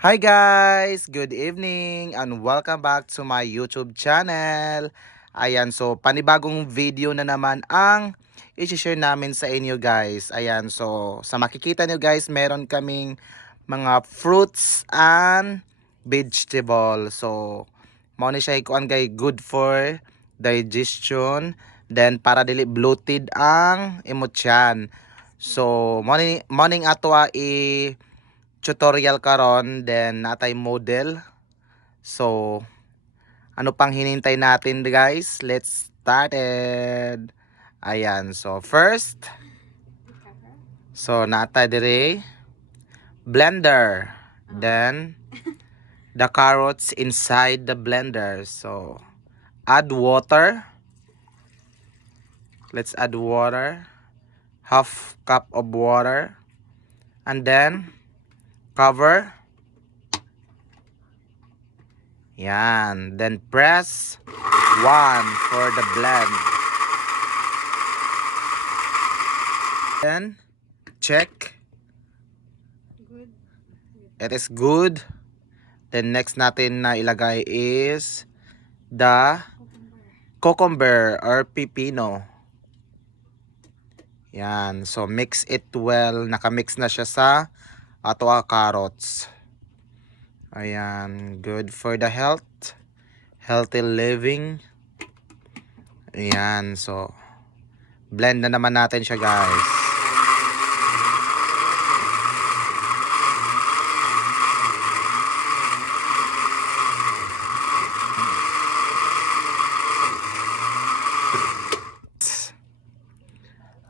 Hi guys! Good evening and welcome back to my YouTube channel. Ayan, so panibagong video na naman ang i-share namin sa inyo guys. Ayan, so sa makikita nyo guys, meron kaming mga fruits and vegetable. So, mao ni siya ikuan kay good for digestion. Then para dili bloated ang imot. So, morning ato tutorial karon, then natay model. So ano pang hinintay natin guys, let's started. Ayan, so first, so natay dire blender, then the carrots inside the blender. So add water, let's add water, half cup of water, and then cover. Yan, then press 1 for the blend. Then check. It is good. Then next natin na ilagay is the cucumber or pipino. Yan, so mix it well. Nakamix na siya sa ato carrots. Ayan, good for the health, healthy living. Ayan, so blend na naman natin siya guys.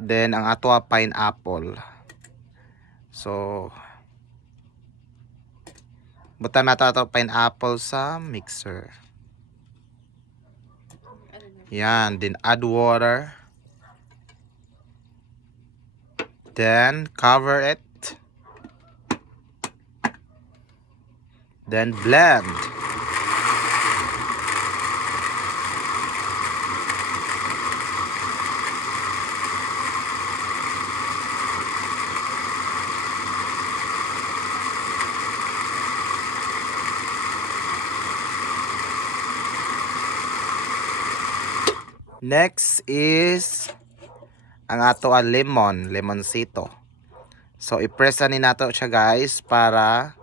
Then ang ato pineapple. So butan nato ato pineapple sa mixer. Yan, then add water. Then cover it. Then blend. Next is ang ato lemonsito. So i-press ni nato siya guys para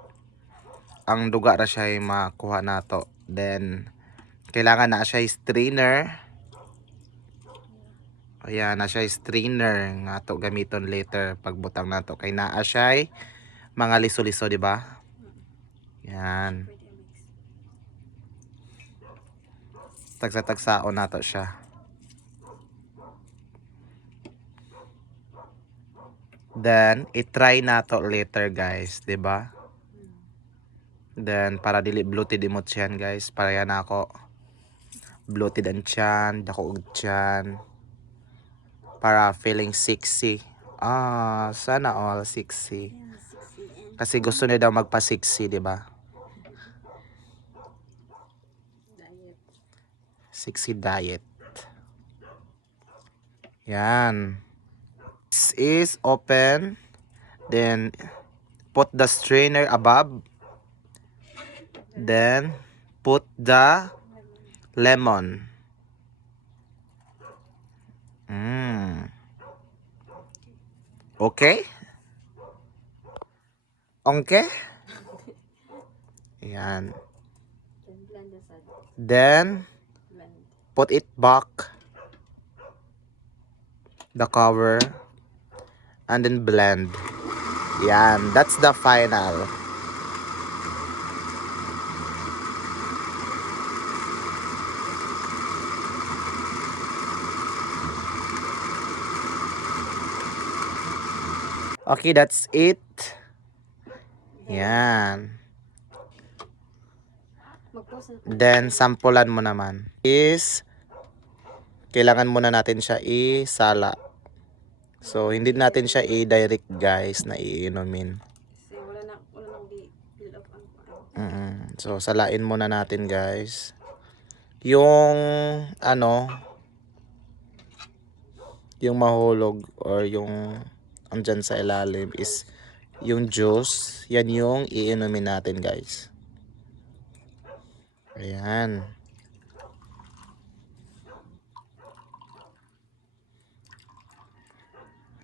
ang duga ra siya makuha nato. Then kailangan na siya strainer. Ayan, na siya strainer nga to gamiton later pagbutang nato kay naa siya mga liso-liso, di ba? Yan. Tagsa-tagsaon nato siya. Then i-try nato later guys, di ba? Then para dili bloated imot siyan guys, para yan ako bloated ang tiyan, dako og tiyan. Para feeling sexy. Sana all sexy. Kasi gusto niya daw magpa-sexy, di ba? Sexy diet. Yan. This is open. Then put the strainer above. Then put the lemon. Okay? Okay? Yan. Then put it back. The cover. And then blend. Yan. That's the final. Okay, that's it. Yan. Then, sampulan mo naman. Kailangan muna natin siya isala. So, hindi natin siya i-direct guys na iinumin. So, salain muna natin guys. Yung yung mahulog or yung andyan sa ilalim is yung juice. Yan yung iinumin natin guys. Ayan.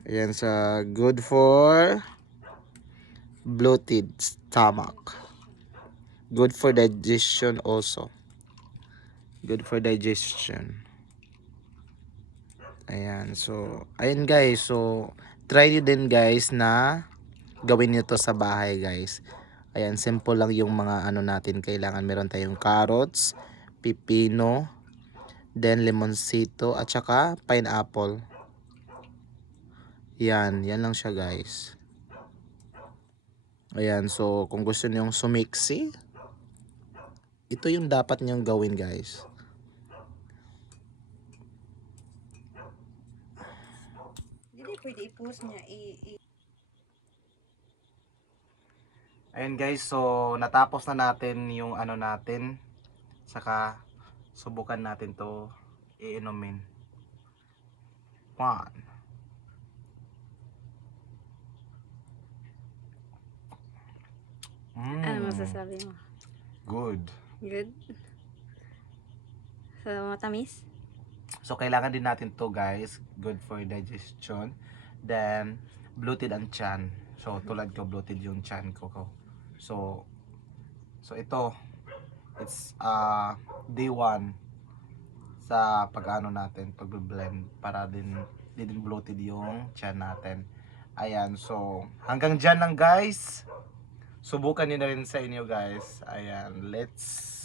Ayan sa good for bloated stomach. Good for digestion also. Good for digestion. Ayan. So, ayan guys. So, try nyo din guys na gawin nyo to sa bahay guys. Ayan, simple lang yung mga ano natin kailangan. Meron tayong carrots, pipino, then limonsito, at saka pineapple. Yan lang siya guys. Ayan, so kung gusto nyo sumiksi, ito yung dapat nyong gawin guys. Hindi pwede i-post niya. Ayan guys, so natapos na natin yung ano natin. Saka subukan natin to iinumin. One. Ano masasabi mo? Good. Good? So, matamis? So kailangan din natin to guys, good for digestion. Then bloated ang tiyan. So tulad ko bloated yung tiyan ko. So ito it's day 1 sa pag-ano natin, pag-blend para din di din bloated yung tiyan natin. Ayan, so hanggang diyan lang guys. Subukan niyo na rin sa inyo guys. Ayan, let's